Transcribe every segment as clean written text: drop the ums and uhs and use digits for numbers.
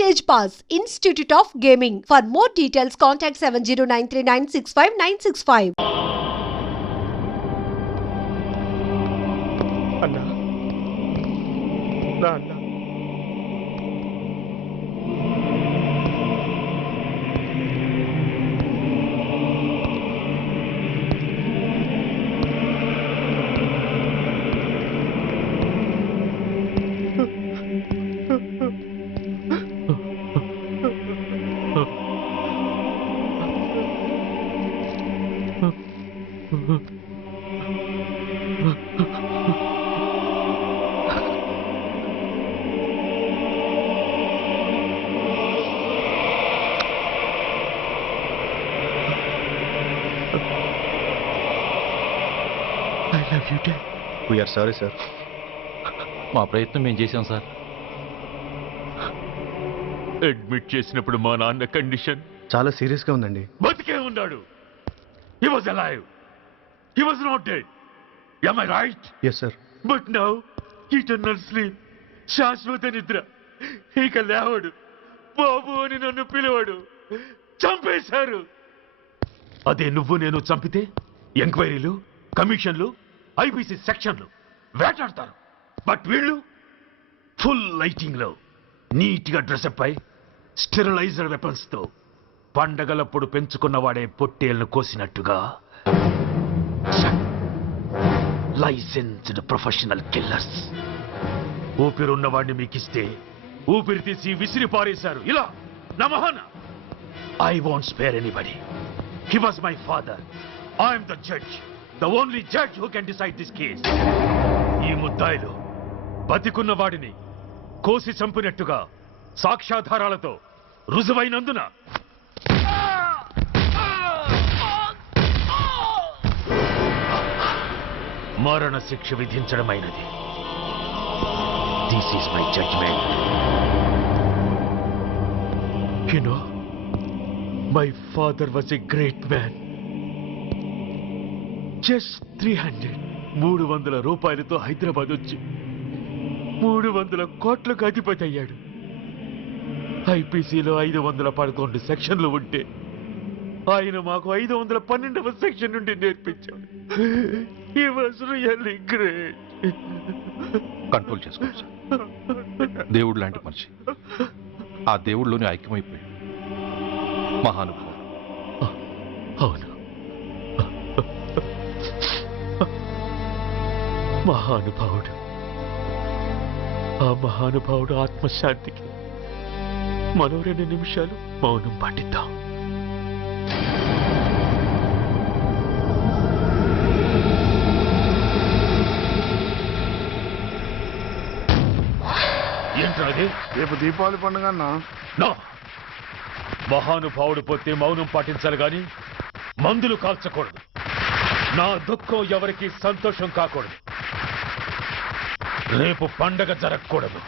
Stage Pass, Institute of Gaming. For more details, contact 7093965965. అన్నా నా అన్నా I love you, Dad. We are sorry, sir. మా ప్రయత్నం మేము చేశాం సార్. అడ్మిట్ చేసినప్పుడు మా నాన్న కండిషన్ చాలా సీరియస్ గా ఉందండి. బతికే ఉన్నాడు. He was alive. He was not dead. Am I right? Yes, sir. But now eternal sleep. శాశ్వత నిద్ర. ఇక లేవడు. బాబు అని నన్ను పిలవడు. చంపేశారు. అదే నువ్వు నేను చంపితే ఎంక్వైరీలు, కమిషన్లు, ఐబీసీ సెక్షన్లు వేటాడతారు. బట్ వీళ్ళు ఫుల్ లైటింగ్ లో నీట్ గా డ్రెస్అప్ అయి స్టెరిలైజర్ వెపన్స్ తో పండగలప్పుడు పెంచుకున్నవాడే పొట్టేళ్లను కోసినట్టుగా లైసెన్స్డ్ ప్రొఫెషనల్ కిల్లర్స్. ఊపిరున్నవాడిని మీకిస్తే ఊపిరి తీసి విసిరి పారేశారు. ఇలా నమహన. I won't spare anybody. He was my father. I'm the judge, the only judge who can decide this case. ఈ ముద్దాయిలు బతికున్న వాడిని కోసి చంపినట్టుగా సాక్ష్యాధారాలతో రుజువైనందున మరణ శిక్ష విధించడమైనది. This is my judgement. You know, my father was a great man. Just 300 రూపాయలతో హైదరాబాద్ వచ్చి 300 కోట్లకు అధిపతి అయ్యాడు. ఐపీసీలో 511 సెక్షన్లు ఉంటే ఆయన మాకు 512వ సెక్షన్ నుండి నేర్పించాడు. He was really great. Control చేసుకోవచ్చు. దేవుడు లాంటి మనిషి. ఆ దేవుడిలోనే ఐక్యమైపోయాడు. మహానుభావుడు. అవును, మహానుభావుడు. ఆ మహానుభావుడు ఆత్మశాంతికి మనం 2 నిమిషాలు మౌనం పాటిద్దాం. ఏంటది? రేపు దీపావళి పండుగ అన్నా. మహానుభావుడు పోతే మౌనం పాటించాలి గాని మందులు కాల్చకూడదు. నా దుఃఖం ఎవరికి సంతోషం కాకూడదు. రేపు పండగ జరగకూడదు.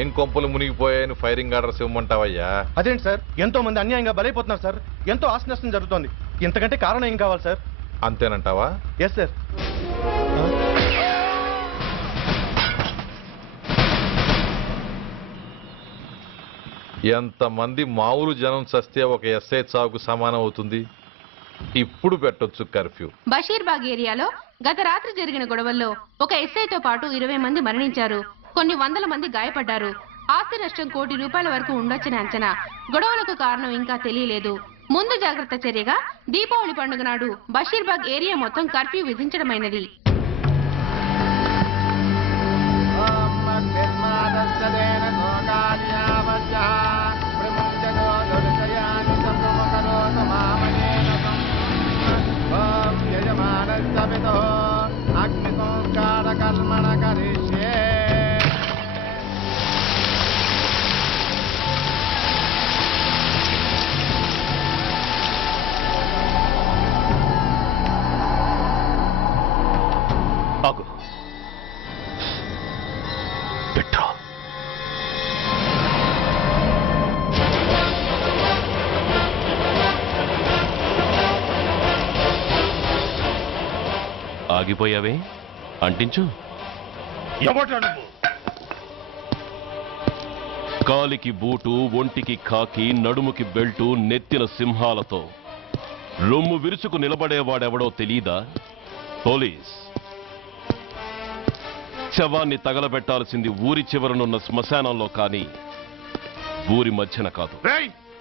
ఏం కొంపలు మునిగిపోయాయని ఫైరింగ్ ఆర్డర్స్ ఇవ్వమంటావయ్యా? అదేంటి సార్, ఎంతో మంది అన్యాయంగా బలైపోతున్నారు సార్. ఎంతో ఆస్తి నష్టం జరుగుతోంది. ఇంతకంటే కారణం ఏం కావాలి సార్? అంతేనంటావా? Yes sir. ఎంతమంది మామూలు జనం చస్తే ఒక ఎస్ఐ చావుకు సమానం అవుతుంది. ఇప్పుడు పెట్టొచ్చు కర్ఫ్యూ. బషీర్బాగ్ ఏరియాలో గత రాత్రి జరిగిన గొడవల్లో ఒక ఎస్ఐతో పాటు 20 మంది మరణించారు. కొన్ని వందల మంది గాయపడ్డారు. ఆస్తి నష్టం ₹1 కోటి వరకు ఉండొచ్చని అంచనా. గొడవలకు కారణం ఇంకా తెలియలేదు. ముందు జాగ్రత్త చర్యగా దీపావళి పండుగ నాడు బషీర్బాగ్ ఏరియా మొత్తం కర్ఫ్యూ విధించడమైనది. ప్రపంచదేన శోకార్యావశ్యః ప్రముంచదో దుర్జయాని సంభ్రమకరోతు మామయేన ఓం యజమానస్య పితో అగ్ని సంస్కార కర్మణ కరిష్యే. ఆగు. పెట్రా. ఆగిపోయావే, అంటించు. ఎవడ్రా నువ్వు? కాలికి బూటు, ఒంటికి కాకి, నడుముకి బెల్టు, నెత్తిన సింహాలతో రొమ్ము విరుచుకు నిలబడేవాడెవడో తెలీదా? పోలీస్. శవాన్ని తగలబెట్టాల్సింది ఊరి చివరనున్న శ్మశానంలో కానీ ఊరి మధ్యన కాదు.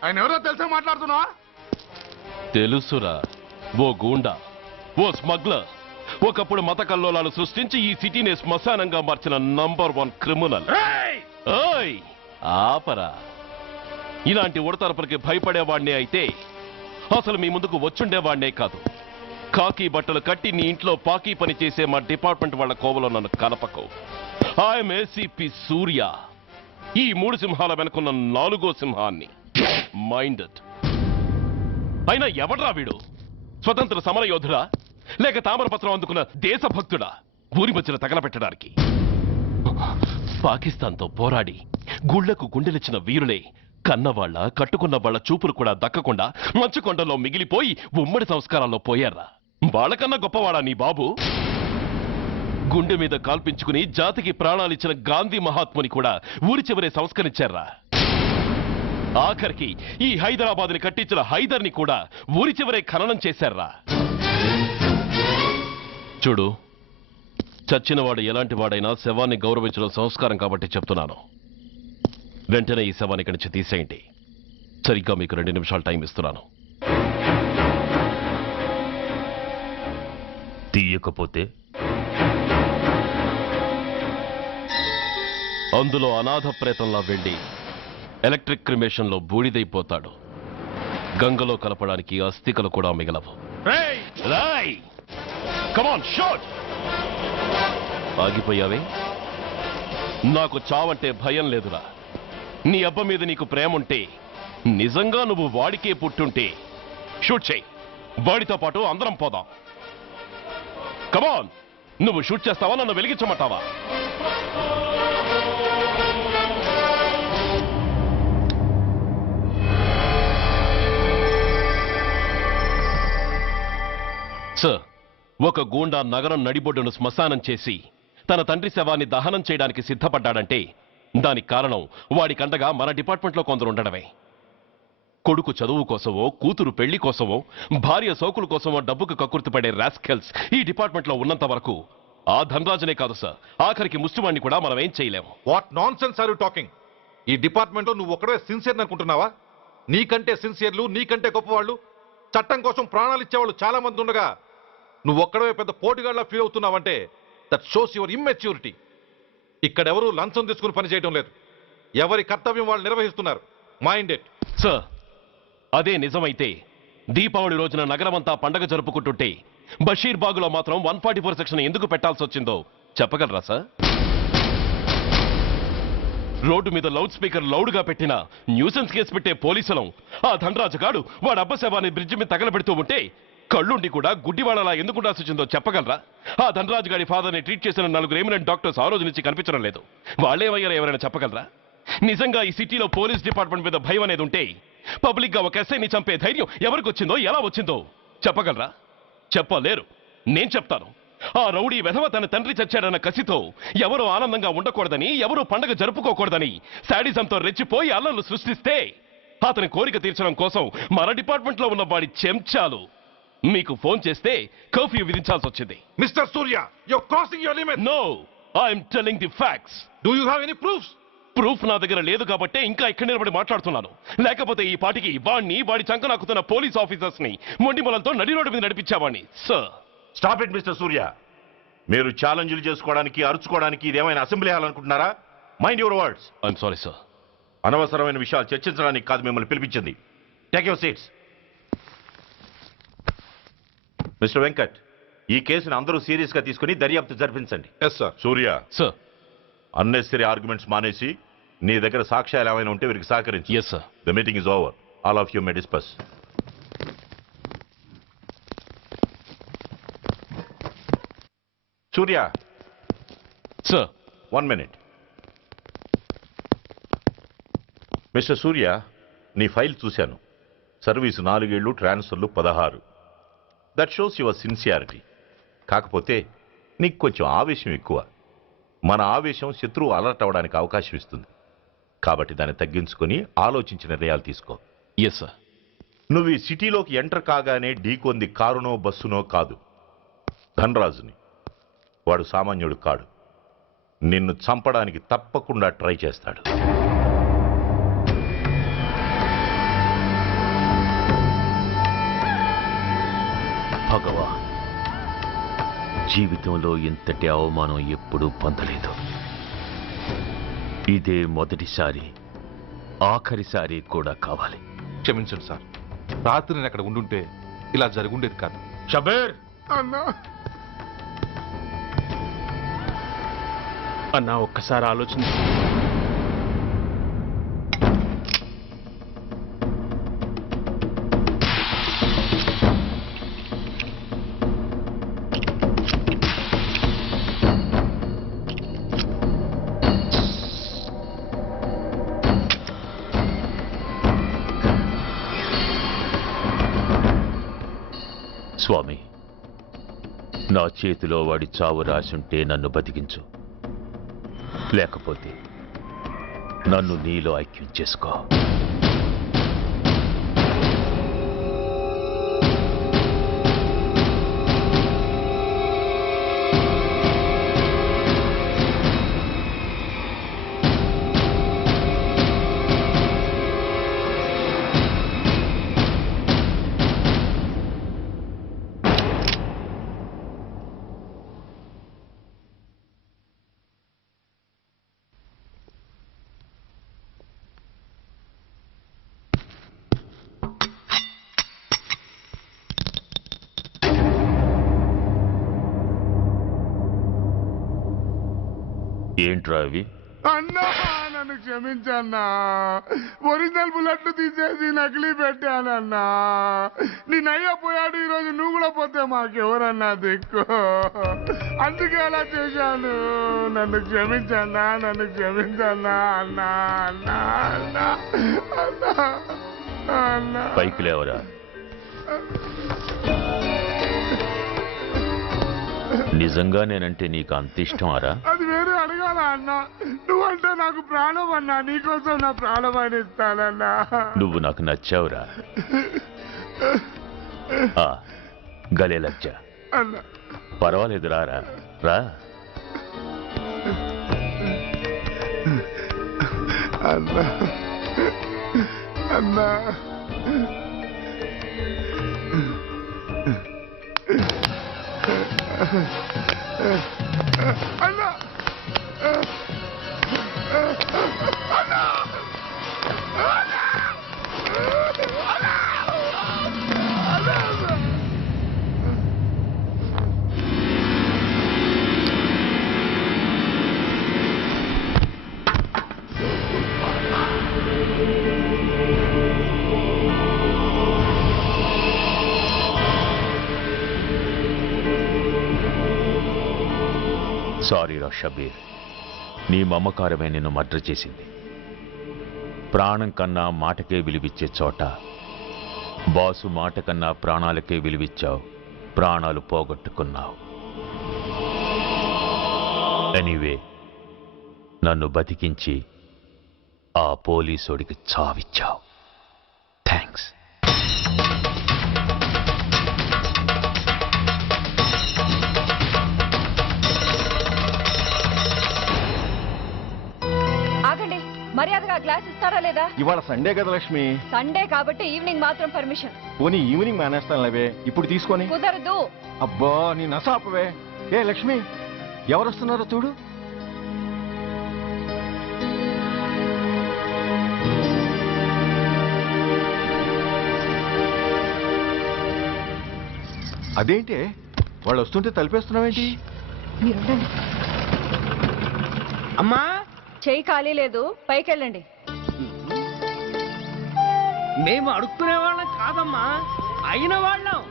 ఆయన ఎవరో తెలిసే మాట్లాడుతున్నావా? తెలుసురా, ఓ గూండా, ఓ స్మగ్లర్, ఒకప్పుడు మత కల్లోలాలు సృష్టించి ఈ సిటీని శ్మశానంగా మార్చిన నంబర్ 1 క్రిమినల్. ఓయ్ ఆపరా. ఇలాంటి ఉడతరపులకి భయపడేవాణ్ణే అయితే అసలు మీ ముందుకు వచ్చుండేవాణ్ణే కాదు. కాకి బట్టలు కట్టి నీ ఇంట్లో పాకీ పని చేసే మా డిపార్ట్మెంట్ వాళ్ళ కోవలో నన్ను కలపకు. ఐఎమ్ ఏసీపీ సూర్య, ఈ 3 సింహాల వెనుకున్న 4వ సింహాన్ని. మైండెడ్. అయినా ఎవడ్రా వీడు? స్వతంత్ర సమర యోధుడా లేక తామరపత్రం అందుకున్న దేశభక్తుడా ఊరి మధ్యన తగలబెట్టడానికి? పాకిస్తాన్తో పోరాడి గుళ్లకు గుండెలిచ్చిన వీరులే కన్నవాళ్ల కట్టుకున్న వాళ్ల చూపులు కూడా దక్కకుండా మంచుకొండలో మిగిలిపోయి ఉమ్మడి సంస్కారాల్లో పోయారా? వాళ్ళకన్నా గొప్పవాడా నీ బాబు? గుండె మీద కాల్పించుకుని జాతికి ప్రాణాలిచ్చిన గాంధీ మహాత్ముని కూడా ఊరి చివరే సంస్కరించారా? ఆఖరికి ఈ హైదరాబాద్ని కట్టించిన హైదర్ని కూడా ఊరి చివరే ఖననం చేశారా? చూడు, చచ్చినవాడు ఎలాంటి వాడైనా శవాన్ని గౌరవించడం సంస్కారం కాబట్టి చెప్తున్నాను. వెంటనే ఈ శవాన్ని ఇక్కడి నుంచి తీసేయండి. సరిగ్గా మీకు 2 నిమిషాలు టైం ఇస్తున్నాను. తీయకపోతే అందులో అనాథ ప్రేతంలా వెళ్లి ఎలక్ట్రిక్ క్రిమేషన్లో బూడిదైపోతాడు. గంగలో కలపడానికి అస్థికలు కూడా మిగలవు. కమాన్ షాట్. ఆగిపోయావే? నాకు చావంటే భయం లేదురా. నీ అబ్బ మీద నీకు ప్రేమ ఉంటే, నిజంగా నువ్వు వాడికే పుట్టుంటే షూట్ చేయి. వాడితో పాటు అందరం పోదాం. కమాన్. నువ్వు షూట్ చేస్తావా, నన్ను వెలిగించమంటావా? సార్, ఒక గూండా నగరం నడిబొడ్డును శ్మశానం చేసి తన తండ్రి శవాన్ని దహనం చేయడానికి సిద్ధపడ్డాడంటే దానికి కారణం వాడికండగా మన డిపార్ట్మెంట్లో కొందరు ఉండడమే. కొడుకు చదువు కోసమో, కూతురు పెళ్లి కోసమో, భార్య సోకుల కోసమో డబ్బుకు కక్కుర్తిపడే రాస్కెల్స్ ఈ డిపార్ట్మెంట్లో ఉన్నంత వరకు ఆ ధనరాజునే కాదు సార్, ఆఖరికి ముష్టివాణ్ణి కూడా మనం ఏం చేయలేము. What nonsense are you talking? ఈ డిపార్ట్మెంట్లో నువ్వు ఒక్కడే సిన్సియర్ అనుకుంటున్నావా? నీకంటే సిన్సియర్లు, నీకంటే గొప్పవాళ్ళు, చట్టం కోసం ప్రాణాలు ఇచ్చేవాళ్ళు చాలా మంది ఉండగా నువ్వు ఒక్కడే పెద్ద పోటీగాళ్ళ ఫీల్ అవుతున్నావంటే దట్ షోస్ యువర్ ఇమ్మెచ్యూరిటీ. ఇక్కడెవరూ లంచం తీసుకుని పనిచేయడం లేదు. ఎవరి కర్తవ్యం వాళ్ళు నిర్వహిస్తున్నారు. Mind it. సార్, అదే నిజమైతే దీపావళి రోజున నగరమంతా పండగ జరుపుకుంటుంటే బషీర్ బాగులో మాత్రం 144 సెక్షన్ ఎందుకు పెట్టాల్సి వచ్చిందో చెప్పగలరా సార్? రోడ్డు మీద లౌడ్ స్పీకర్ లౌడ్గా పెట్టిన న్యూసెన్స్ కేసు పెట్టే పోలీసులం ఆ ధనరాజు గాడు వాడు అబ్బ శవాన్ని బ్రిడ్జి మీద తగలబెడుతూ ఉంటే కళ్ళుండి కూడా గుడ్డివాడలా ఎందుకు ఉండాల్సి వచ్చిందో చెప్పగలరా? ఆ ధనరాజు గారి ఫాదర్ని ట్రీట్ చేసిన 4 ఎమినెంట్ డాక్టర్స్ ఆ రోజు నుంచి కనిపించడం లేదు. వాళ్ళేమయ్యారో ఎవరైనా చెప్పగలరా? నిజంగా ఈ సిటీలో పోలీస్ డిపార్ట్మెంట్ మీద భయం అనేది ఉంటే పబ్లిక్ గా ఒక ఎస్ఐని చంపే ధైర్యం ఎవరికి వచ్చిందో, ఎలా వచ్చిందో చెప్పగలరా? చెప్పలేరు. నేను చెప్తాను. ఆ రౌడీ వెధవ తన తండ్రి చచ్చాడన్న కసితో ఎవరూ ఆనందంగా ఉండకూడదని, ఎవరూ పండగ జరుపుకోకూడదని శాడిజంతో రెచ్చిపోయి అల్లర్లు సృష్టిస్తే అతని కోరిక తీర్చడం కోసం మన డిపార్ట్మెంట్ లో ఉన్న వాడి చెంచాలు మీకు ఫోన్ చేస్తే కర్ఫ్యూ విధించాల్సి వచ్చింది. Mister Surya, you are crossing your limit. No, I'm telling the facts. Do you have any proofs? Proof నా దగ్గర లేదు కాబట్టి ఇంకా ఇక్కడ నిలబడి మాట్లాడుతున్నాను. లేకపోతే ఈ పాటికి వాడి చంకనాకుతున్న పోలీస్ ఆఫీసర్స్ ని మొండి మొలంతో నడి రోడ్డు మీద నడిపించావాణ్ణి. Sir, stop it mister Surya. మీరు ఛాలెంజ్లు చేసుకోవడానికి, అరుచుకోవడానికి ఇదేమైనా అసెంబ్లీ హాల్ అనుకుంటున్నారా? Mind your words. I'm sorry sir. అనవసరమైన విషయాలు చర్చించడానికి కాదు మిమ్మల్ని పిలిపించింది. Take your seats. Mister Venkat, ఈ కేసును అందరూ సీరియస్ గా తీసుకుని దర్యాప్తు జరిపించండి. Yes sir. Surya, sir. Unnecessary arguments మానేసి నీ దగ్గర సాక్ష్యాలు ఏమైనా ఉంటే వీరికి సహకరించి. Yes sir. The meeting is over. All of you may discuss. Surya, sir. 1 minute. Mister సూర్య, నీ ఫైల్ చూశాను. సర్వీసు 4 ఏళ్ళు, ట్రాన్స్ఫర్లు 16. That shows your sincerity. కాకపోతే నీకు కొంచెం ఆవేశం ఎక్కువ. మన ఆవేశం శత్రువు అలర్ట్ అవ్వడానికి అవకాశం ఇస్తుంది. కాబట్టి దాన్ని తగ్గించుకొని ఆలోచించిన నిర్ణయాలు తీసుకో. Yes sir. నువ్వు ఈ సిటీలోకి ఎంటర్ కాగానే ఢీకొంది కారునో బస్సునో కాదు, ధనరాజుని. వాడు సామాన్యుడు కాడు. నిన్ను చంపడానికి తప్పకుండా ట్రై చేస్తాడు. భగవాన్, జీవితంలో ఇంతటి అవమానం ఎప్పుడూ పొందలేదు. ఇదే మొదటిసారి, ఆఖరిసారి కూడా కావాలి. క్షమించండి సార్. రాత్రి నేను అక్కడ ఉండుంటే ఇలా జరుగుండేది కాదు. షబీర్ అన్నా అన్నా, ఒక్కసారి ఆలోచించు. స్వామి, నా చేతిలో వాడి చావు రాసుంటే నన్ను బతికించు, లేకపోతే నన్ను నీలో ఐక్యం చేసుకో. ఏంట్రా అవి? అన్నా, నన్ను క్షమించన్నా. ఒరిజినల్ బుల్లెట్లు తీసేసి నకిలీ పెట్టానన్నా. నేను అయ్యపోయాడు, ఈరోజు నువ్వు కూడా పోతే మాకెవరన్నా దిక్కు. అందుకే అలా చేశాను. నన్ను క్షమించన్నా, నన్ను క్షమించన్నా. అన్నా అన్నా అన్నా అన్నా అన్నా. పైకి లేవరా. నిజంగా నేనంటే నీకు అంత ఇష్టం అరా? అది వేరే అడగాల అన్నా. నువ్వంటే నాకు ప్రాణం అన్నా. నీకోసం నా ప్రాణమైన ఇస్తానన్నా. నువ్వు నాకు నచ్చావురా. గలే లజ్జ. అన్నా పర్వాలేదు, రారా రా. అన్నా అన్నా అన్నా అన్నా సారీ రా షబీర్, నీ మమకారమే నిన్ను మర్డర్ చేసింది. ప్రాణం కన్నా మాటకే విలువిచ్చే చోట బాసు మాట కన్నా ప్రాణాలకే విలువిచ్చావు. ప్రాణాలు పోగొట్టుకున్నావు. ఎనీవే, నన్ను బతికించి ఆ పోలీసోడికి చావిచ్చావు. థ్యాంక్స్. ఆగండి, మర్యాదగా గ్లాస్ ఇస్తారా లేదా? ఇవాళ సండే కదా లక్ష్మి. సండే కాబట్టి ఈవినింగ్ మాత్రం పర్మిషన్. పోనీ ఈవినింగ్ మేనేస్తాను లేవే, ఇప్పుడు తీసుకొని. కుదరదు. అబ్బా, నీ నసాపవే. ఏ లక్ష్మి, ఎవరు వస్తున్నారో చూడు. అదేంటి వాళ్ళు వస్తుంటే తలిపేస్తున్నావేంటి? మీరుండండి. అమ్మా చేయి ఖాళీ లేదు, పైకి వెళ్ళండి. మేము అడుక్కునే వాళ్ళం కాదమ్మా, అయిన వాళ్ళం.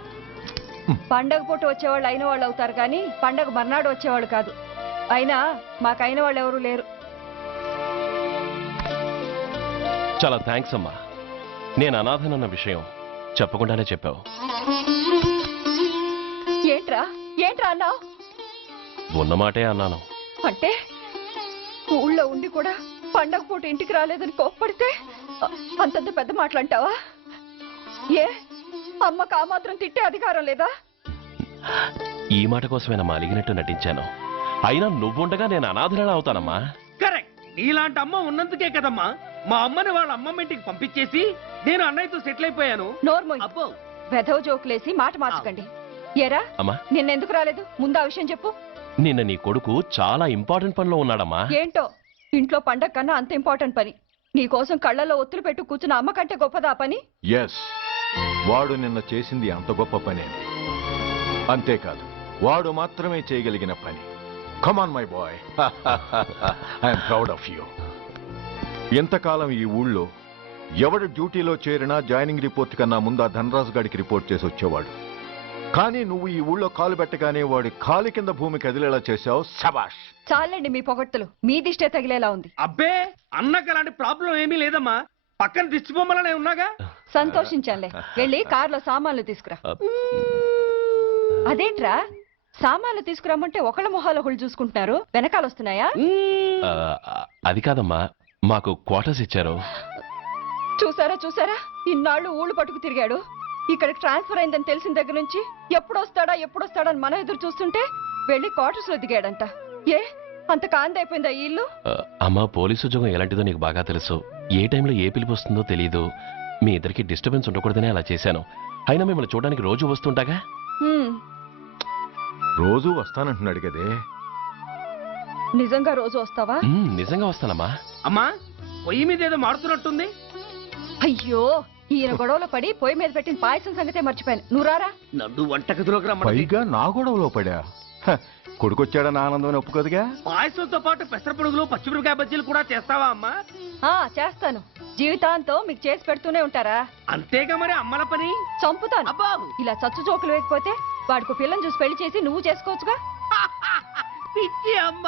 పండగ పూట వచ్చేవాళ్ళు అయిన వాళ్ళు అవుతారు కానీ పండగ మర్నాడు వచ్చేవాళ్ళు కాదు. అయినా మాకైన వాళ్ళు ఎవరు లేరు. చాలా థ్యాంక్స్ అమ్మా. నేను అనాథనన్న విషయం చెప్పకుండానే చెప్పావు. ఏంట్రా ఏంట్రా అన్నావు? ఉన్నమాటే అన్నాను. అంటే ఊళ్ళో ఉండి కూడా పండగ పూట ఇంటికి రాలేదని కోప్పడితే అంతంత పెద్ద మాటలంటావా? ఏ అమ్మకు ఆ మాత్రం తిట్టే అధికారం లేదా? ఈ మాట కోసమేనమ్మా అలిగినట్టు నటించాను. అయినా నువ్వుండగా నేను అనాథనలా అవుతానమ్మా. కరెక్ట్. నీలాంటి అమ్మ ఉన్నందుకే కదమ్మా మా అమ్మని వాళ్ళ అమ్మమ్మ ఇంటికి పంపించేసి నేను అన్నయ్యతో సెటిల్ అయిపోయాను. నోర్మోయ్, అబ్బో వెధవ జోకులేసి మాట మార్చకండి. ఏరా అమ్మా, నిన్నెందుకు రాలేదు? ముందు ఆ విషయం చెప్పు. నిన్న నీ కొడుకు చాలా ఇంపార్టెంట్ పనిలో ఉన్నాడమ్మా. ఏంటో ఇంట్లో పండగ కన్నా అంత ఇంపార్టెంట్ పని. నీకోసం కళ్ళల్లో ఒత్తులు పెట్టు కూర్చున్న అమ్మ కంటే గొప్పదా పని? ఎస్, వాడు నిన్న చేసింది అంత గొప్ప పనే. అంతేకాదు, వాడు మాత్రమే చేయగలిగిన పని. Come on my boy, I'm proud of you. ఎంతకాలం ఈ ఊళ్ళో ఎవడు డ్యూటీలో చేరినా జాయినింగ్ రిపోర్ట్ కన్నా ముందు ఆ ధనరాజు గారికి రిపోర్ట్ చేసి వచ్చేవాడు. కానీ నువ్వు ఈ ఊళ్ళో కాలు పెట్టగానే వాడి కాలి కింద భూమి కదిలేలా చేశావు. శబాష్. చాలండి మీ పొగట్టులు, మీ దిష్టే తగిలేలా ఉంది. అబ్బే అన్నకు అలాంటి ప్రాబ్లం ఏమీ లేదమ్మా, పక్కన దిష్టి బొమ్మలనే ఉన్నాగా. సంతోషించాలే. వెళ్ళి కార్లో సామాన్లు తీసుకురా. అదేంట్రా సామాన్లు తీసుకురామంటే ఒకళ్ళ మొహాలు ఒకళ్ళు చూసుకుంటున్నారు, వెనకాల వస్తున్నాయా? ఆ, అది కాదమ్మా, మాకు క్వార్టర్స్ ఇచ్చారు. చూసారా చూసారా, ఇన్నాళ్ళు ఊళ్ళు పట్టుకు తిరిగాడు. ఇక్కడికి ట్రాన్స్ఫర్ అయిందని తెలిసిన దగ్గర నుంచి ఎప్పుడొస్తాడని మనం ఎదురు చూస్తుంటే వెళ్ళి క్వార్టర్స్ లో దిగాడంట. ఏ అంత కాందైపోయిందా ఈ ఇల్లు? అమ్మా, పోలీసు ఉద్యోగం ఎలాంటిదో నీకు బాగా తెలుసు. ఏ టైంలో ఏ పిలుపు వస్తుందో తెలీదు. మీ ఇద్దరికి డిస్టర్బెన్స్ ఉండకూడదనే అలా చేశాను. అయినా మిమ్మల్ని చూడడానికి రోజు వస్తుంటాగా. రోజు వస్తానంటున్నాడు కదే. నిజంగా రోజు వస్తావా? నిజంగా వస్తానమ్మా. అమ్మా పొయ్యి మీద ఏదో మారుతున్నట్టుంది. అయ్యో, ఈయన గొడవలో పడి పొయ్యి మీద పెట్టిన పాయసం సంగతే మర్చిపోయాను. నువ్వు రారా. నన్ను వంటగదిలోకి రమ్మని. పైగా నా గొడవలో పడా. కొడుకొచ్చాడని ఆనందం ఒప్పుకోదుగా. పాయసంతో పాటు పెసర పొడుగులు పచ్చిమిరపకాయ బజ్జీలు కూడా చేస్తావా అమ్మా? చేస్తాను. జీవితాంతం మీకు చేసి పెడుతూనే ఉంటారా? అంతేగా మరి అమ్మల పని. చంపుతాను. అబ్బా ఇలా చచ్చు జోకులు వేయకపోతే వాడికి పిల్లని చూసి పెళ్లి చేసి నువ్వు చేసుకోవచ్చుగా. పిచ్చి అమ్మ,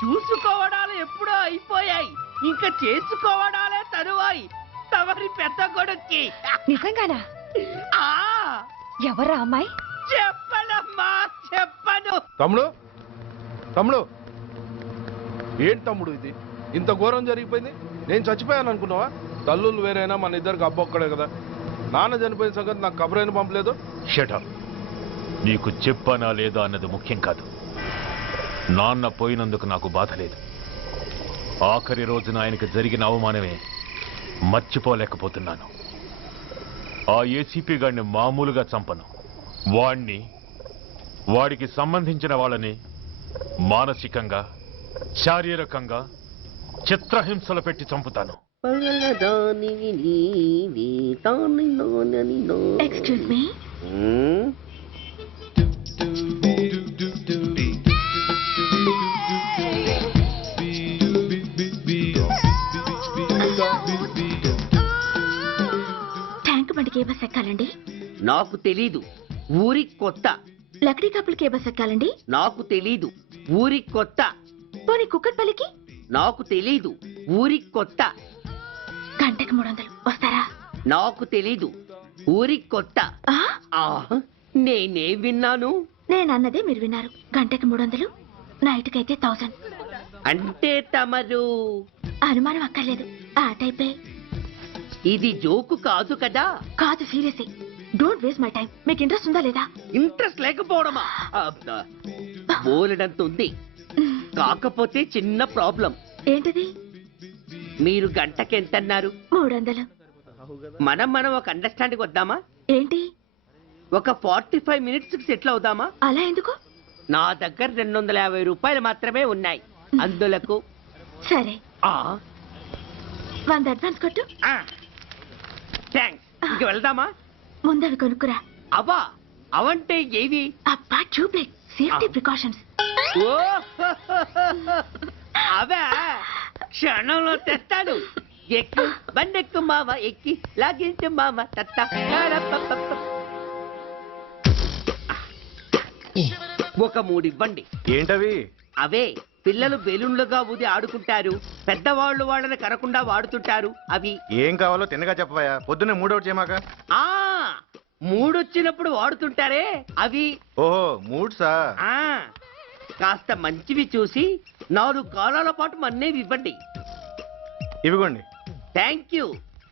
చూసుకోవడాలు ఎప్పుడో అయిపోయాయి, ఇంకా చేసుకోవడాలే తరువాయి తమరి పెద్ద కొడుక్కి. నిజంగానా? ఎవరా అమ్మాయి? చెప్పనమ్మా, చెప్పను. తమ్ముడు ఏంటి తమ్ముడు ఇది? ఇంత ఘోరం జరిగిపోయింది. నేను చచ్చిపోయాను అనుకున్నావా? తల్లులు వేరైనా మన ఇద్దరికి అబ్బొక్కడే కదా. నాన్న చనిపోయిన సంగతి నాకు కబురైన పంపలేదు. షటప్. నీకు చెప్పనా లేదా అన్నది ముఖ్యం కాదు. నాన్న పోయినందుకు నాకు బాధ లేదు. ఆఖరి రోజున ఆయనకు జరిగిన అవమానమే మర్చిపోలేకపోతున్నాను. ఆ ఏసీపీ గారిని మామూలుగా చంపను. వాడికి సంబంధించిన వాళ్ళని మానసికంగా, శారీరకంగా చిత్రహింసలు పెట్టి చంపుతాను. Excuse me. ట్యాంక్ బండికి ఏ బస్ ఎక్కాలండి? నాకు తెలీదు, ఊరి కొత్త. లక్డీ కప్పులకి ఏ బస్ ఎక్కాలండి? నాకు తెలీదు, ఊరి కొత్త. పోనీ కుక్కట్పల్లికి? నాకు తెలీదు, ఊరి కొత్త. గంటకి 300 వస్తారా? నాకు తెలీదు, ఊరి కొత్త. నేనే విన్నాను. నేను అన్నదే మీరు విన్నారు. గంటకి 300, నైట్కి అయితే 1000. అంటే తమరు అనుమానం అక్కర్లేదు, ఆ టైపే. ఇది జోకు కాదు కదా? కాదు, serious. Don't waste my time. మీకు ఇంట్రెస్ట్ ఉందా లేదా? ఇంట్రెస్ట్ లేకపోవడమా? బోలెడంత ఉంది. కాకపోతే చిన్న ప్రాబ్లం. ఏంటిది? మీరు గంటకి ఎంతన్నారు? 300. మనం ఒక అండర్స్టాండింగ్ వద్దామా? ఏంటి? ఒక 45 మినిట్స్ కి సెటిల్ అవుదామా? అలా ఎందుకు? నా దగ్గర 250 రూపాయలు మాత్రమే ఉన్నాయి. అందులకు సరే, 100 అడ్వాన్స్ కొట్టు. థ్యాంక్స్. ఇంక వెళ్దామా? ముందవి కొనుక్కురా. అబ్బా, అవంటే ఏవి? అబ్బా ట్యూబ్లైట్ సేఫ్టీ ప్రికాషన్స్. ఓ అవే క్షణంలో తెస్తాను. ఎక్కు బండెక్కు మావ, ఎక్కి లాగించు మావ తత్త. ఒక 3 ఇవ్వండి. ఏంటవి? అవే పిల్లలు బెలూన్లుగా ఊది ఆడుకుంటారు, పెద్దవాళ్ళు వాళ్ళని కరకుండా వాడుతుంటారు అవి. ఏం కావాలో తిన్నగా చెప్పవయ్యా, పొద్దున్నే మూడోటి చేయమాక. ఆ 3 వచ్చినప్పుడు వాడుతుంటారే అవి. ఓహో మూడ్సా? ఆ కాస్త మంచివి చూసి 4 కాలాల పాటు మన్నేవి ఇవ్వండి. ఇవిగోండి. Thank you.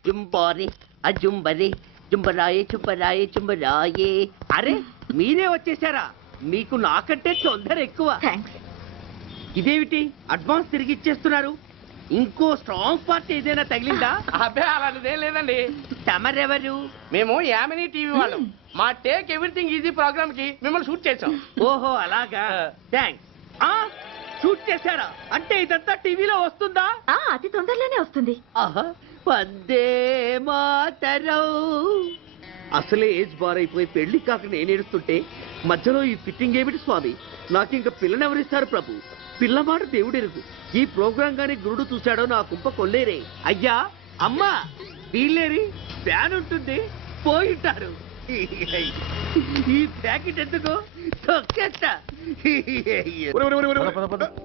జుంబారి అజుంబరి జుంబరాయే చుంబరాయే చుంబరాయే. అరే మీరే వచ్చేసారా? మీకు నాకంటే తొందర ఎక్కువ. ఇదేమిటి అడ్వాన్స్ తిరిగి ఇచ్చేస్తున్నారు? ఇంకో స్ట్రాంగ్ పార్టీ ఏదైనా తగిలిందా? అబ్బే అలాంటిదేం లేదండి. తమరెవరు? మేము యామినీ టీవీ వాళ్ళం. మా టేక్ ఎవ్రీథింగ్ ఈజీ ప్రోగ్రామ్ కి మిమ్మల్ని షూట్ చేసాం. ఓహో అలాగా, థ్యాంక్స్. షూట్ చేశారా? అంటే ఇదంతా టీవీలో వస్తుందా? అతి తొందరలోనే వస్తుంది. ఆహా వందే మాతరం. అసలే ఏజ్ బార్ అయిపోయి పెళ్లి కాక నేను ఏడుస్తుంటే మధ్యలో ఈ ఫిట్టింగ్ ఏమిటి స్వామి? నాకింక పిల్లనెవరిస్తారు ప్రభు? పిల్లమాట దేవుడెరుగు. ఈ ప్రోగ్రాం గాని గురుడు చూశాడో నా కుంప కొల్లేరే. అయ్యా అమ్మా వీళ్ళేరి ఫ్యాన్ ఉంటుంది పోయింటారు. ఈ ప్యాకెట్ ఎందుకు తొక్కేస్తా.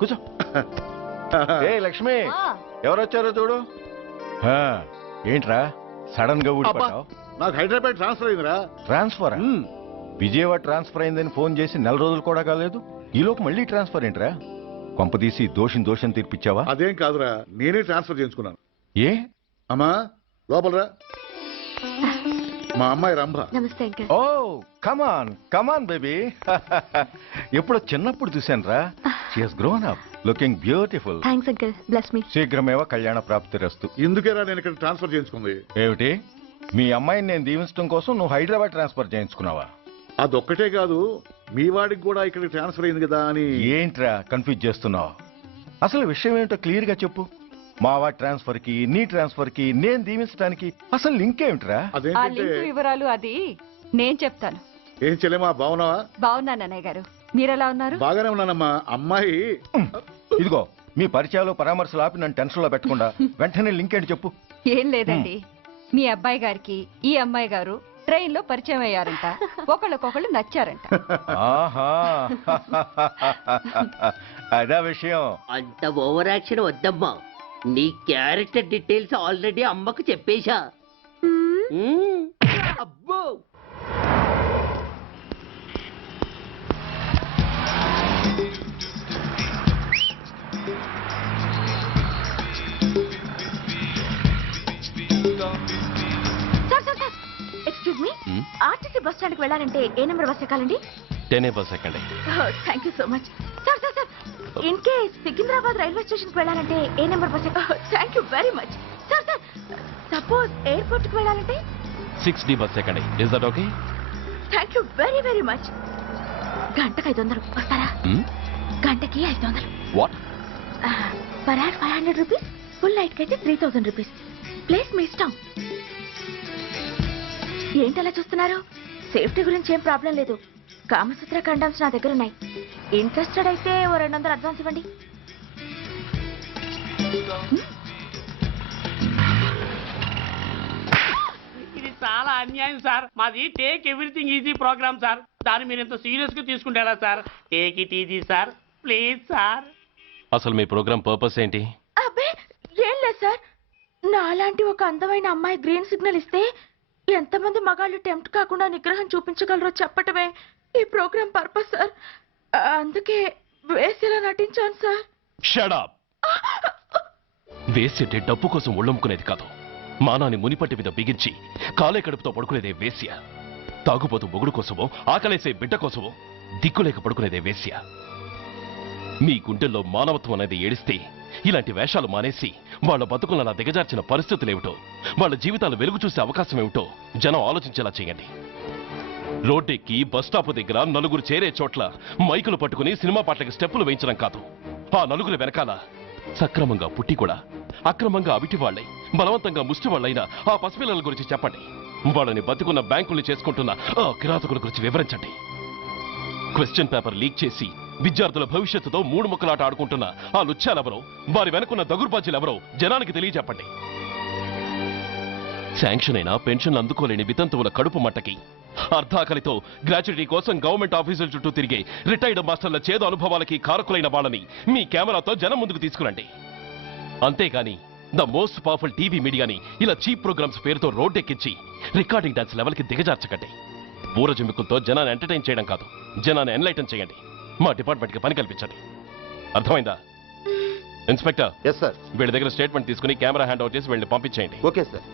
కూర్చో. ఏ లక్ష్మి, ఎవరొచ్చారో చూడు. ఏంట్రా సడన్ గా ఊడిపడ్డావు? నాకు హైదరాబాద్ ట్రాన్స్ఫర్ అయిందిరా. ట్రాన్స్ఫర్? విజయవాడ ట్రాన్స్ఫర్ అయిందని ఫోన్ చేసి 4 రోజులు కూడా కాలేదు, ఈలోపు మళ్ళీ ట్రాన్స్ఫర్ ఏంట్రా? కొంపదీసి దోషం తీర్పిచ్చావా? అదేం కాదురా, నేనే ట్రాన్స్ఫర్ చేయించుకున్నాను. ఏ అమ్మా లోపలరా. మా అమ్మాయి రంభ. నమస్తే అంకుల్. ఓ కమాన్ బేబీ. ఎప్పుడో చిన్నప్పుడు చూశాను రా. She has grown up, looking beautiful. Thanks uncle, bless me. శీఘ్రమేవ కళ్యాణ ప్రాప్తిరస్తు. ఇందుకేరా నేను ఇక్కడ ట్రాన్స్ఫర్ చేయించుకుంది. ఏమిటి, మీ అమ్మాయిని నేను దీవించడం కోసం నువ్వు హైదరాబాద్ ట్రాన్స్ఫర్ చేయించుకున్నావా? అదొక్కటే కాదు, మీ వాడికి కూడా ఇక్కడ ట్రాన్స్ఫర్ అయింది కదా అని. ఏంట్రా కన్ఫ్యూజ్ చేస్తున్నావు? అసలు విషయం ఏంటో క్లియర్ గా చెప్పు. మా వాడి ట్రాన్స్ఫర్ కి నీ ట్రాన్స్ఫర్ కి నేను దీవించడానికి అసలు లింక్ ఏమిట్రా? ఆ లింక్ వివరాలు అది నేను చెప్తాను. ఏం చెల్లెమా, బాగున్నావా? బాగున్నాను అన్నయ్య గారు, మీరెలా ఉన్నారు? బాగానే ఉన్నానమ్మా. అమ్మాయి ఇదిగో మీ పరిచయాలు పరామర్శలు ఆపి నన్ను టెన్షన్ లో పెట్టకుండా వెంటనే లింక్ ఏంటి చెప్పు. ఏం లేదండి, మీ అబ్బాయి గారికి ఈ అమ్మాయి గారు ట్రైన్ లో పరిచయం అయ్యారంట, ఒకళ్ళకొకళ్ళు నచ్చారంట. ఆహా అదా విషయం. అంత ఓవర్ యాక్షన్ వద్దమ్మా. నీ క్యారెక్టర్ డీటెయిల్స్ ఆల్రెడీ అమ్మకు చెప్పేశా. అబ్బో excuse me, RTC bus stand కి వెళ్ళాలంటే ఏ నెంబర్ బస్ ఎక్కాలండి? 10 బస్ ఎక్కండి. Thank you so much. Sir sir sir, in case Secunderabad railway station కి వెళ్ళాలంటే ఏ నెంబర్ బస్ ఎక్కాలి? Thank you very much. Sir sir, suppose airport కి వెళ్ళాలంటే 6D బస్ ఎక్కండి. Is that okay? Thank you very very much. గంటకి 500 వస్తారా? గంటకి 500. What? Per hour 500 rupees, full night కి అయితే 3000 రూపీస్. ప్లేస్ మీ ఇష్టం. ఏంటలా చూస్తున్నారు? సేఫ్టీ గురించి ఏం ప్రాబ్లం లేదు. కామసూత్ర కండమ్స్ నా దగ్గర ఉన్నాయి. ఇంట్రెస్టెడ్ అయితే ఓ 200 అడ్వాన్స్ ఇవ్వండి. ఇది చాలా అన్యాయం సార్. మాది take everything easy programme sir. దాన్ని మీరు ఎంత సీరియస్ గా తీసుకుంటారా sir? Take it easy sir, please sir. అసలు మీ ప్రోగ్రామ్ పర్పస్ ఏంటి? అబ్బే ఏం లేదు సార్, నాలాంటి ఒక అందమైన అమ్మాయి గ్రీన్ సిగ్నల్ ఇస్తే ఎంతమంది మగాళ్ళు టెంప్ట్ కాకుండా నిగ్రహం చూపించగలరో చెప్పటమే ఈ ప్రోగ్రామ్ పర్పస్ సార్. అందుకే వేసేలా నటించాను సార్. Shut up. వేసేటే డబ్బు కోసం ఒళ్ళమ్ముకునేది కాదు. మానాన్ని మునిపట్టి మీద బిగించి కాలే కడుపుతో పడుకునేదే వేశ్య. తాగుపోతూ మొగుడు కోసమో ఆకలేసే బిడ్డ కోసమో దిక్కులేక పడుకునేదే వేశ్య. మీ గుండెల్లో మానవత్వం అనేది ఏడిస్తే ఇలాంటి వేషాలు మానేసి వాళ్ళ బతుకులను అలా దిగజార్చిన పరిస్థితులేమిటో, వాళ్ళ జీవితాలు వెలుగు చూసే అవకాశం ఏమిటో జనం ఆలోచించేలా చేయండి. రోడ్డెక్కి బస్టాప్ దగ్గర నలుగురు చేరే చోట్ల మైకులు పట్టుకుని సినిమా పాటలకి స్టెప్పులు వేయించడం కాదు. ఆ నలుగురు వెనకాల సక్రమంగా పుట్టి కూడా అక్రమంగా అవిటి వాళ్ళై బలవంతంగా ముష్టి వాళ్ళైన ఆ పసిపిల్లల గురించి చెప్పండి. వాళ్ళని బతుకున్న బ్యాంకులు చేసుకుంటున్న ఆ కిరాతకుల గురించి వివరించండి. క్వశ్చన్ పేపర్ లీక్ చేసి విద్యార్థుల భవిష్యత్తుతో మూడు ముక్కలాట ఆడుకుంటున్న ఆ లుచ్చాలెవరో, వారి వెనుకున్న దగుర్బాజీలెవరో జనానికి తెలియజెప్పండి. శాంక్షన్ అయినా పెన్షన్లు అందుకోలేని వితంతువుల కడుపు మట్టకి, అర్ధాకలితో గ్రాట్యుటీ కోసం గవర్నమెంట్ ఆఫీసుల చుట్టూ తిరిగే రిటైర్డ్ మాస్టర్ల చేదు అనుభవాలకి కారకులైన వాళ్ళని మీ కెమెరాతో జనం ముందుకు తీసుకురండి. అంతేగాని ద మోస్ట్ పవర్ఫుల్ టీవీ మీడియాని ఇలా చీప్ ప్రోగ్రామ్స్ పేరుతో రోడ్డెక్కించి రికార్డింగ్ డాన్స్ లెవెల్కి దిగజార్చకండి. ఊరజుమ్మికులతో జనాన్ని ఎంటర్టైన్ చేయడం కాదు, జనాన్ని ఎన్లైటన్ చేయండి. మా డిపార్ట్మెంట్కి పని కల్పించండి. అర్థమైందా? ఇన్స్పెక్టర్. Yes sir. వీళ్ళ దగ్గర స్టేట్మెంట్ తీసుకుని కెమెరా హ్యాండ్ అవుట్ చేసి వీళ్ళని పంపించేయండి. Okay sir.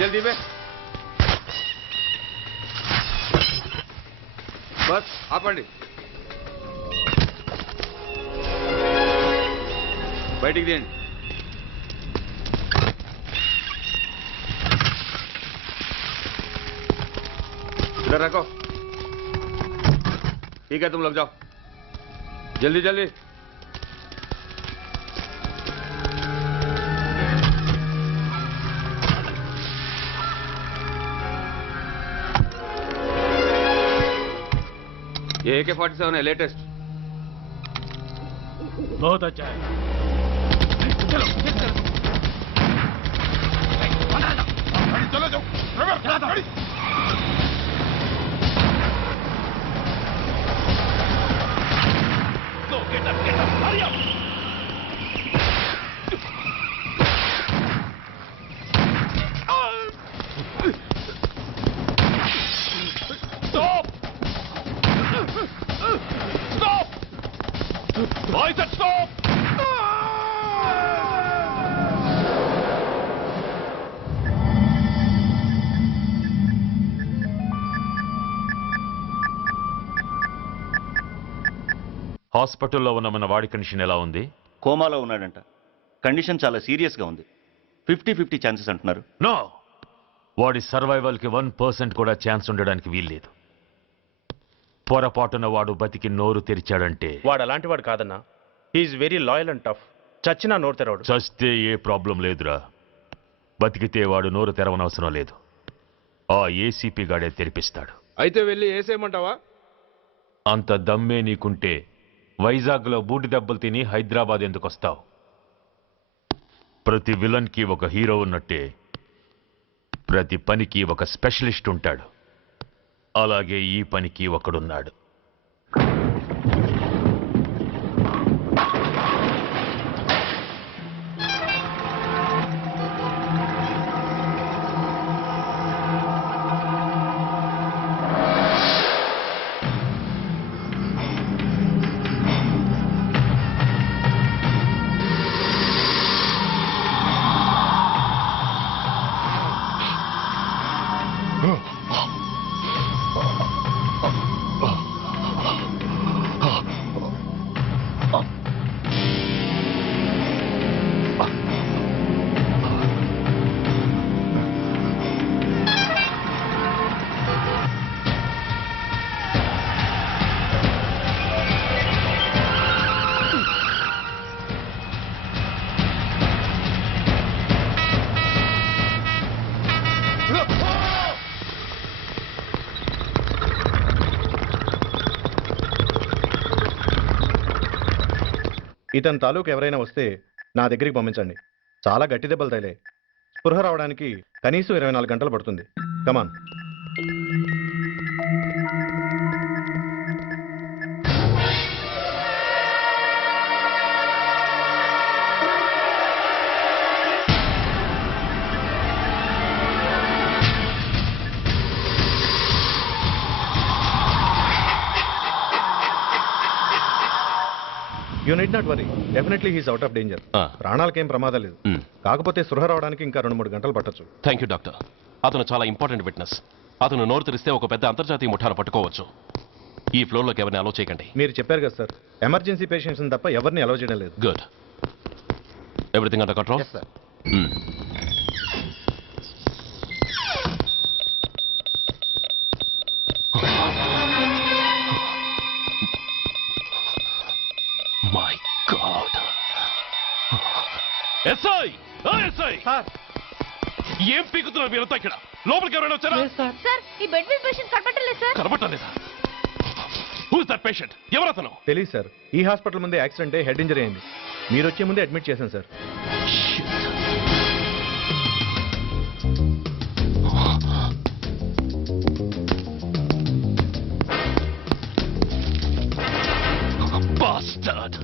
जल्दी में बस ఆపండి. బయటికి తీయండి. इधर रखो. ठीक है, तुम लोग जाओ. जल्दी जल्दी. ये AK-47 है, लेटेस्ट. बहुत अच्छा है. चलो चलो चलो. Go, get up, hurry up. Stop! Stop! I said stop! హాస్పిటల్లో ఉన్న మన వాడి కండిషన్ ఎలా ఉంది? కోమాలో ఉన్నాడంట. కండిషన్ చాలా సీరియస్గా ఉంది. 50-50 ఛాన్సెస్ అంటున్నారు. నో, వాడి సర్వైవల్కి 1% కూడా ఛాన్స్ ఉండడానికి వీల్లేదు. పొరపాటున వాడు బతికి నోరు తెరిచాడంటే వాడు అలాంటి వాడు కాదన్నా. He's very loyal and tough. చచ్చినా నోరు తెరవడు. చస్తే ఏ ప్రాబ్లం లేదురా. బతికితే వాడు నోరు తెరవనవసరం లేదు. ఆ ఏసీపీ గాడే తెరిపిస్తాడు. అయితే వెళ్ళి వేసేయమంటావా? అంత దమ్మే నీకుంటే వైజాగ్లో బూటి దెబ్బలు తిని హైదరాబాద్ ఎందుకు వస్తావు? ప్రతి విలన్కి ఒక హీరో ఉన్నట్టే ప్రతి పనికి ఒక స్పెషలిస్ట్ ఉంటాడు. అలాగే ఈ పనికి ఒకడున్నాడు. ఇతని తాలూకు ఎవరైనా వస్తే నా దగ్గరికి పంపించండి. చాలా గట్టి దెబ్బలు తగిలే. స్పృహ రావడానికి కనీసం 24 గంటలు పడుతుంది. Come on. You need not worry. Definitely he's out of danger. ప్రాణాలకేం ప్రమాదం లేదు. కాకపోతే స్పృహ రావడానికి ఇంకా 2-3 గంటలు పట్టొచ్చు. Thank you doctor. అతను చాలా ఇంపార్టెంట్ విట్నెస్. అతను నోరు తెరిస్తే ఒక పెద్ద అంతర్జాతీయ ముఠాను పట్టుకోవచ్చు. ఈ ఫ్లోర్లోకి ఎవరిని అలో చేయకండి. మీరు చెప్పారు కదా సార్, ఎమర్జెన్సీ పేషెంట్స్ తప్ప ఎవరిని అలో చేయడం లేదు. Good. Everything under control? Yes sir. My God. SI SI ఏం పీకుతున్నారు మీరంతా ఇక్కడ? లోపలికి ఎవరైనా వచ్చారా? సార్ ఈ బెడ్ మీద పేషెంట్ కనపట్టలేదు సార్. కనబట్టలేదా? Who is that patient? ఎవరతను? తెలియదు సార్. ఈ హాస్పిటల్ ముందే యాక్సిడెంట్ అయ్యి హెడ్ ఇంజరీ అయింది. మీరు వచ్చే ముందే అడ్మిట్ చేశాను sir. Bastard!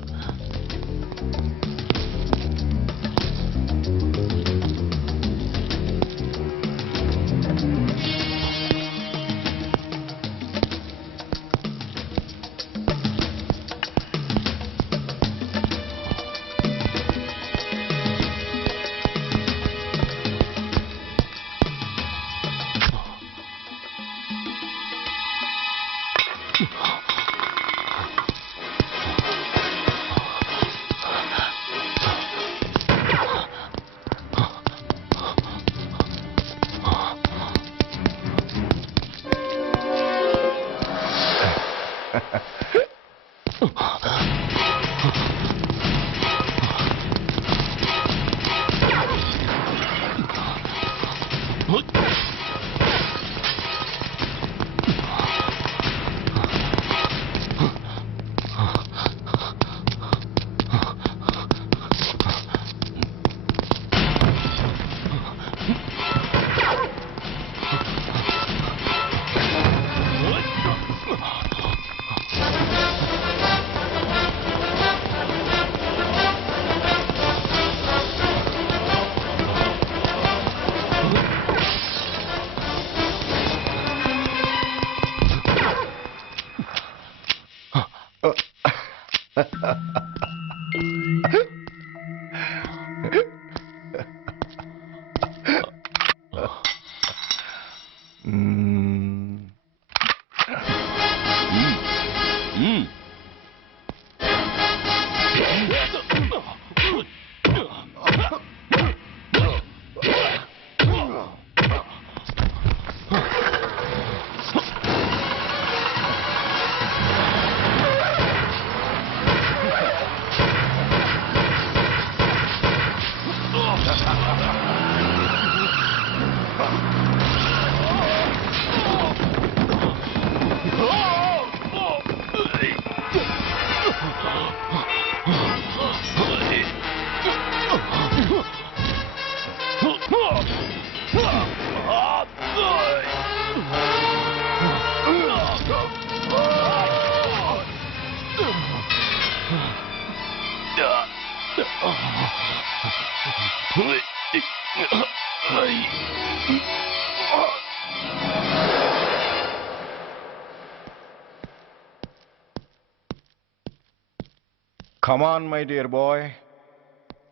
Come on, my dear boy.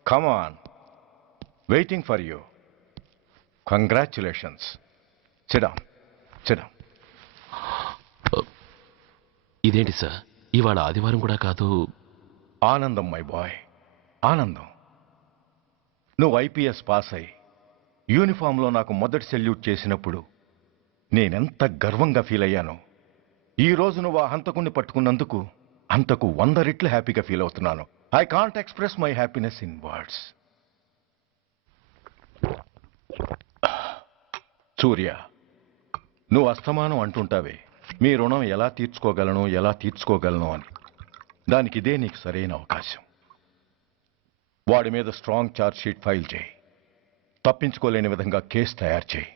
Come on. Waiting for you. Congratulations. Sit down. Sit down. ఇదేంటి సార్, ఇవాళ ఆదివారం కూడా కాదు? ఆనందం మై బాయ్, ఆనందం. నువ్వు ఐపీఎస్ పాస్ అయి యూనిఫామ్లో నాకు మొదటి సెల్యూట్ చేసినప్పుడు నేనెంత గర్వంగా ఫీల్ అయ్యానో, ఈరోజు నువ్వు ఆ హంతకుణ్ణి పట్టుకున్నందుకు అంతకు 100 రెట్లు హ్యాపీగా ఫీల్ అవుతున్నాను. I can't express my happiness in words. Surya, నువ్వు అస్తమానం అంటుంటావే మీ రుణం ఎలా తీర్చుకోగలను అని. దానికి ఇదే నీకు సరైన అవకాశం. వాడి మీద స్ట్రాంగ్ ఛార్జ్ షీట్ ఫైల్ చేయి. తప్పించుకోలేని విధంగా కేసు తయారు చేయి.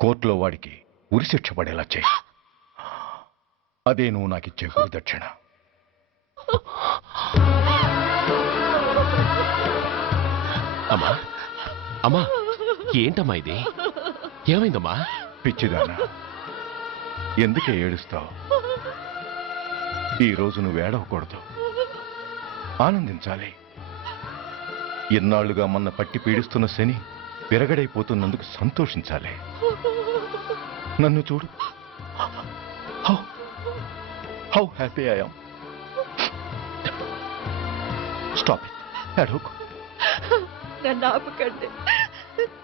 కోర్టులో వాడికి ఉరిశిక్ష పడేలా చేయి. అదే నువ్వు నాకు ఇచ్చే గురుదక్షిణ. అమ్మా అమ్మా, ఏంటమ్మా ఇది? ఏమైందమ్మా? పిచ్చిదానా, ఎందుకే ఏడుస్తావు? ఈరోజు నువ్వు ఏడవకూడదు, ఆనందించాలి. ఇన్నాళ్లుగా మొన్న పట్టి పీడిస్తున్న శని విరగడైపోతున్నందుకు సంతోషించాలి. నన్ను చూడు, how happy I am. Stop it, ఏడవకు. నన్ను ఆపకండి,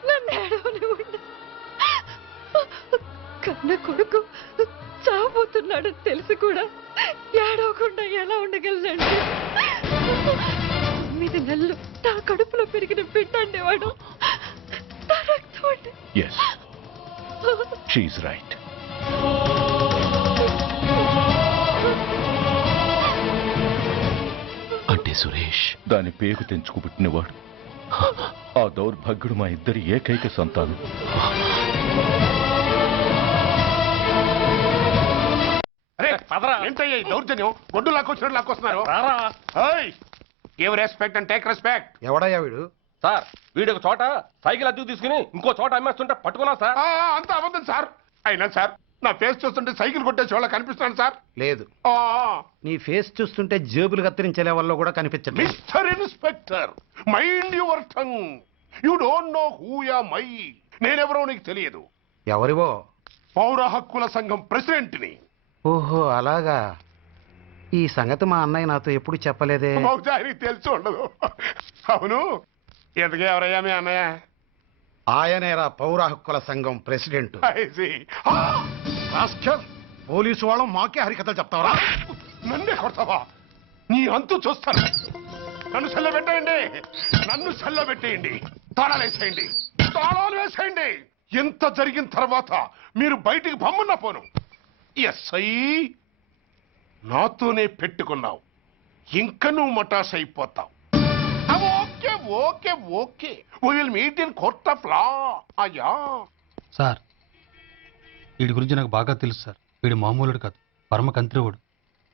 నన్ను ఏడవనివ్వండి. కన్న కొడుకు చావబోతున్నాడని తెలిసి కూడా ఏడవకుండా ఎలా ఉండగలనండి? 9 నెలలు నా కడుపులో పెరిగిన బిడ్డ అండి వాడు. నా రక్తం అండి. Yes, she's right. అంటే సురేష్ దాని పేగు తెంచుకు పుట్టినవాడు. ఆ దౌర్భాగ్యుడు మా ఇద్దరి ఏకైక సంతానం. ఏంటయ్యా ఈ దౌర్జన్యం? గొడ్డు లాక్కొచ్చినట్టు లాక్కొస్తున్నారు. Give respect and take respect. ఎవడయ్యా వీడు? సార్ వీడు ఒక చోట సైకిల్ అద్దెకు తీసుకుని ఇంకో చోట అమ్మేస్తుంటే పట్టుకున్నా సార్. అంత అబద్ధం సార్. అయినా సార్ నా ఫేస్ చూస్తుంటే సైకిల్ కొట్టేసి వాళ్ళ కనిపిస్తున్నాను సార్. లేదు, నీ ఫేస్ చూస్తుంటే జేబులు కత్తిరించే లెవెల్లో కూడా కనిపించదు. Mister inspector, mind your tongue. You don't know who am I. నేనెవరో నీకు తెలియదు. ఎవరివో? పౌర హక్కుల సంఘం ప్రెసిడెంట్ని. ఓహో అలాగా. ఈ సంగతి మా అన్నయ్య నాతో ఎప్పుడు చెప్పలేదే. బహుశా ఆయనకి తెలిసి ఉండదు. అవును, ఎందుకు ఎవరయ్యా మీ అన్నయ్య? ఆయనేరా పౌర హక్కుల సంఘం ప్రెసిడెంట్. పోలీసు వాళ్ళం మాకే హరికథలు చెప్తావరా? నన్నే కొడతావా? నీ అంతు చూస్తాను. నన్ను సెల్ల పెట్టేయండి, నన్ను సెల్ల పెట్టేయండి. తాళాలు వేసేయండి, తాళాలు వేసేయండి. ఎంత జరిగిన తర్వాత మీరు బయటికి పమ్మున్నా పోను. ఎస్ఐ నాతోనే పెట్టుకున్నావు, ఇంకా నువ్వు మటాస్ అయిపోతావు. Okay okay okay, we will meet in court of law. అయ్యా సార్, వీడి గురించి నాకు బాగా తెలుసు సార్. వీడు మామూలుడు కాదు, పరమ కంత్రివుడు.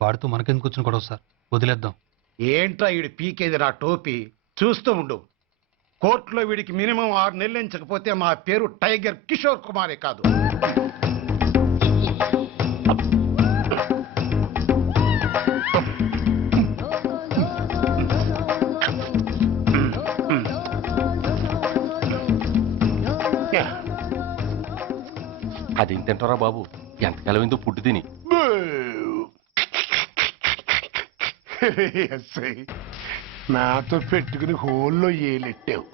వాడితో మనకెందుకు వచ్చిన గొడవ సార్, వదిలేద్దాం. ఏంట్రా వీడి పీకేది నా టోపీ? చూస్తూ ఉండు. కోర్టులో వీడికి మినిమం 6 నెలలు ఎంచకపోతే మా పేరు టైగర్ కిషోర్ కుమారే కాదు. అదేం తింటారా బాబు, ఎంతకాలం ఏందో పుట్టి తిని. ఎస్ఐ నాతో పెట్టుకుని హోల్లో ఏలెట్టావు.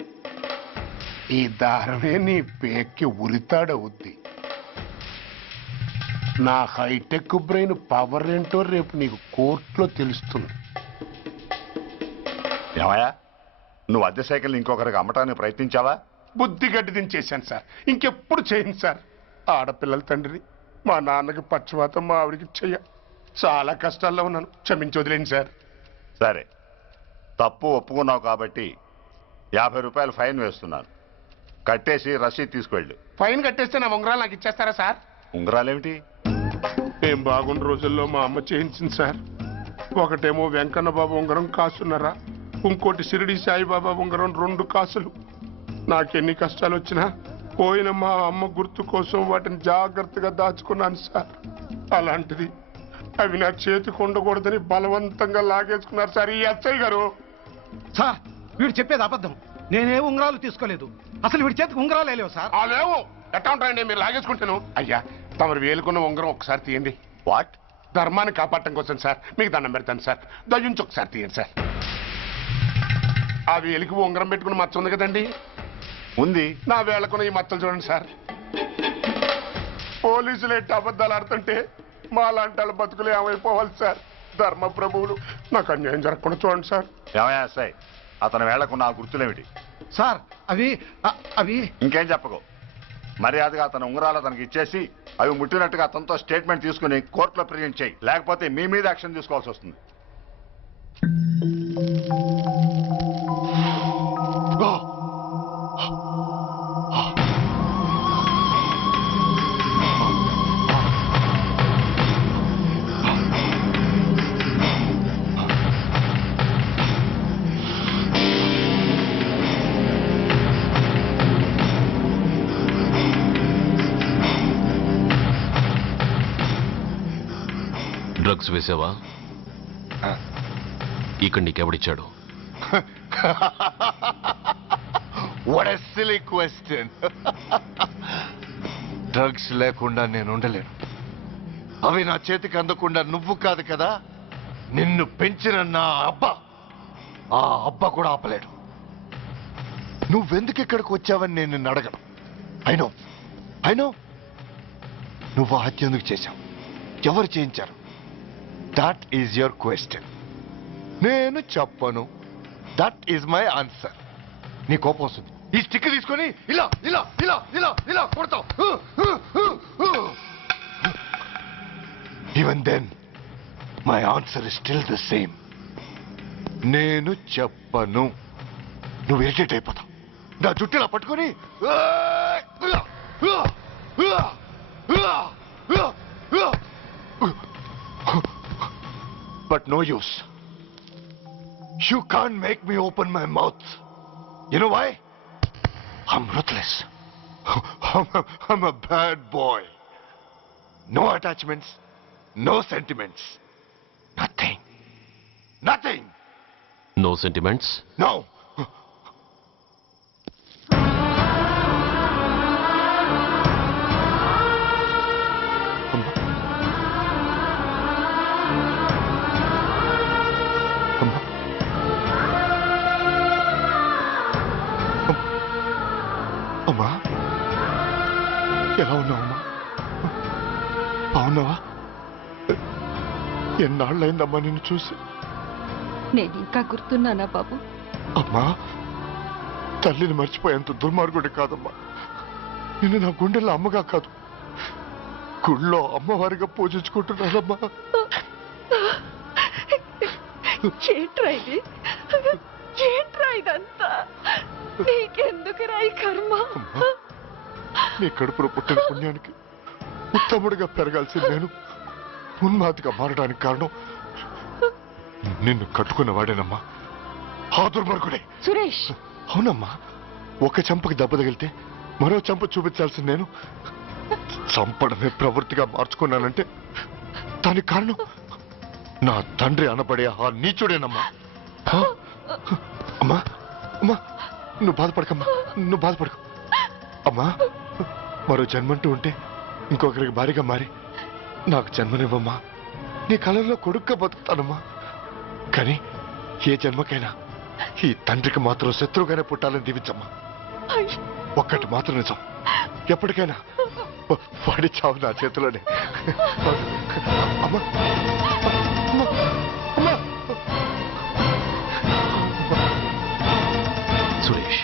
ఈ దారమే నీ పేక్కి ఉరితాడవుద్ది. నా హైటెక్ బ్రెయిన్ పవర్ ఏంటో రేపు నీకు కోర్టులో తెలుస్తుంది. ఏమయ్యా, నువ్వు అద్దె సైకిల్ ఇంకొకరికి అమ్మటానికి ప్రయత్నించావా? బుద్ధి గడ్డి దించేశాను సార్, ఇంకెప్పుడు చేయను సార్. ఆడపిల్లల తండ్రిని, మా నాన్నకి పక్షవాతం, మా ఆవిడికి చెయ్య. చాలా కష్టాల్లో ఉన్నాను, క్షమించి వదిలేండి సార్. సరే, తప్పు ఒప్పుకున్నావు కాబట్టి 50 రూపాయలు ఫైన్ వేస్తున్నాను. కట్టేసి రసీదు తీసుకువెళ్ళు. ఫైన్ కట్టేస్తే నా ఉంగరాలు నాకు ఇచ్చేస్తారా సార్? ఉంగరాలేమిటి? ఏం బాగున్న రోజుల్లో మా అమ్మ చేయించింది సార్. ఒకటేమో వెంకన్న బాబు ఉంగరం కాసున్నరా, ఇంకోటి షిరిడి సాయిబాబా ఉంగరం 2 కాసులు. నాకెన్ని కష్టాలు వచ్చినా పోయిన మా అమ్మ గుర్తు కోసం వాటిని జాగ్రత్తగా దాచుకున్నాను సార్. అలాంటిది అవి నా చేతికి ఉండకూడదని బలవంతంగా లాగేసుకున్నారు సార్ ఈ ఎస్ఐ గారు. సార్, వీడు చెప్పేది అబద్ధం. నేనే ఉంగరాలు తీసుకోలేదు. అసలు వీడి చేతికి ఉంగరాలు లేవు సార్. లేవు. ఎట్టా ఉంటాయండి, మీరు లాగేసుకుంటాను. అయ్యా, తమరు వేలుకున్న ఉంగరం ఒకసారి తీయండి. వాట్? ధర్మాన్ని కాపాడటం కోసం సార్, మీకు దండం పెడతాను సార్. దయ్యుంచి ఒకసారి తీయండి సార్. ఆ వేలికి ఉంగరం పెట్టుకుని మచ్చ ఉంది కదండి? ఉంది. నా వేళకున్న ఈ మచ్చలు చూడండి సార్. పోలీసులు ఎట్టి అబద్ధాలు ఆడుతుంటే మా లాంటి వాళ్ళ బతుకులు ఏమైపోవాలి సార్? ధర్మ ప్రభువులు, నాకు అన్యాయం జరగకుండా చూడండి సార్. ఏమయ్యా సార్, అతని వేళ్లకున్న ఆ గుర్తులేమిటి? సార్, అవి ఇంకేం చెప్పకు. మర్యాదగా అతని ఉంగరాలు అతనికి ఇచ్చేసి అవి ముట్టినట్టుగా అతనితో స్టేట్మెంట్ తీసుకుని కోర్టులో ప్రెజెంట్ చేయి. లేకపోతే మీ మీద యాక్షన్ తీసుకోవాల్సి వస్తుంది. డ్రగ్స్ వేసావా? ఇక్కడ నీకెవడిచ్చాడు? What a silly question. Drugs లేకుండా నేను ఉండలేను. అవి నా చేతికి అందకుండా నువ్వు కాదు కదా, నిన్ను పెంచిన నా అబ్బ, ఆ అబ్బ కూడా ఆపలేడు. నువ్వెందుకు ఇక్కడికి వచ్చావని నేను నిన్ను అడగను. అయినో నువ్వు హత్య ఎందుకు చేశావు, ఎవరు చేయించారు? That is your question. నేను చెప్పను. That is my answer. నీ కోపం వస్తుంది, ఈ స్టిక్ తీసుకొని ఇలా ఇలా ఇలా ఇలా ఇలా కొడతావు. Even then my answer is still the same. నేను చెప్పను. నువ్వు ఇరిటేట్ అయిపోతావు. నా జుట్టులా పట్టుకొని but no use. You can't make me open my mouth. You know why? I'm ruthless. I'm a bad boy. No attachments, no sentiments. Nothing. Nothing. No sentiments? No. అమ్మా, ఎలా ఉన్నావమ్మా? బాగున్నావా? ఎన్నాళ్ళైందమ్మా నిన్ను చూసి? నేను ఇంకా గుర్తున్నానా బాబు? అమ్మా, తల్లిని మర్చిపోయేంత దుర్మార్గుడి కాదమ్మా. నిన్ను నా గుండెల్లో అమ్మగా కాదు, గుళ్ళో అమ్మవారిగా పూజించుకుంటున్నానమ్మా. ఏంట్రా ఇదంతా? నీకెందుకు రాయి కర్మ? నీ కడుపులో పుట్టిన పుణ్యానికి ఉత్తముడిగా పెరగాల్సిన నేను ఉన్మాదిగా మారడానికి కారణం నిన్ను కట్టుకున్నవాడేనమ్మా. ఆ దుర్మార్గుడే సురేష్. అవునమ్మా, ఒక చంపకి దెబ్బ తగిలితే మరో చంప చూపించాల్సిన నేను చంపడమే ప్రవృత్తిగా మార్చుకున్నానంటే దానికి కారణం నా తండ్రి అనబడే ఆ నీచుడేనమ్మా. అమ్మా అమ్మా, నువ్వు బాధపడకమ్మా, నువ్వు బాధపడకు అమ్మా. మరో జన్మంటూ ఉంటే ఇంకొకరికి భారీగా మారి నాకు జన్మనివ్వమ్మా. నీ కళల్లో కొడుగ్గా బతుకుతానమ్మా. కానీ ఏ జన్మకైనా ఈ తండ్రికి మాత్రం శత్రువుగానే పుట్టాలని దీవించమ్మా. ఒక్కటి మాత్రం నిజం, ఎప్పటికైనా వాడి చావు నా చేతిలోనే. అమ్మా సురేష్,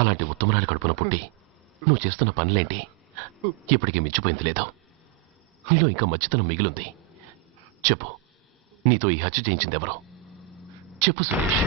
అలాంటి ఉత్తమరాలి కడుపున పుట్టి నువ్వు చేస్తున్న పనులేంటి? ఇప్పటికీ మించిపోయింది లేదు. నీలో ఇంకా మంచితనం మిగిలింది. చెప్పు, నీతో ఈ హత్య చేయించింది ఎవరు? చెప్పు సురేష్.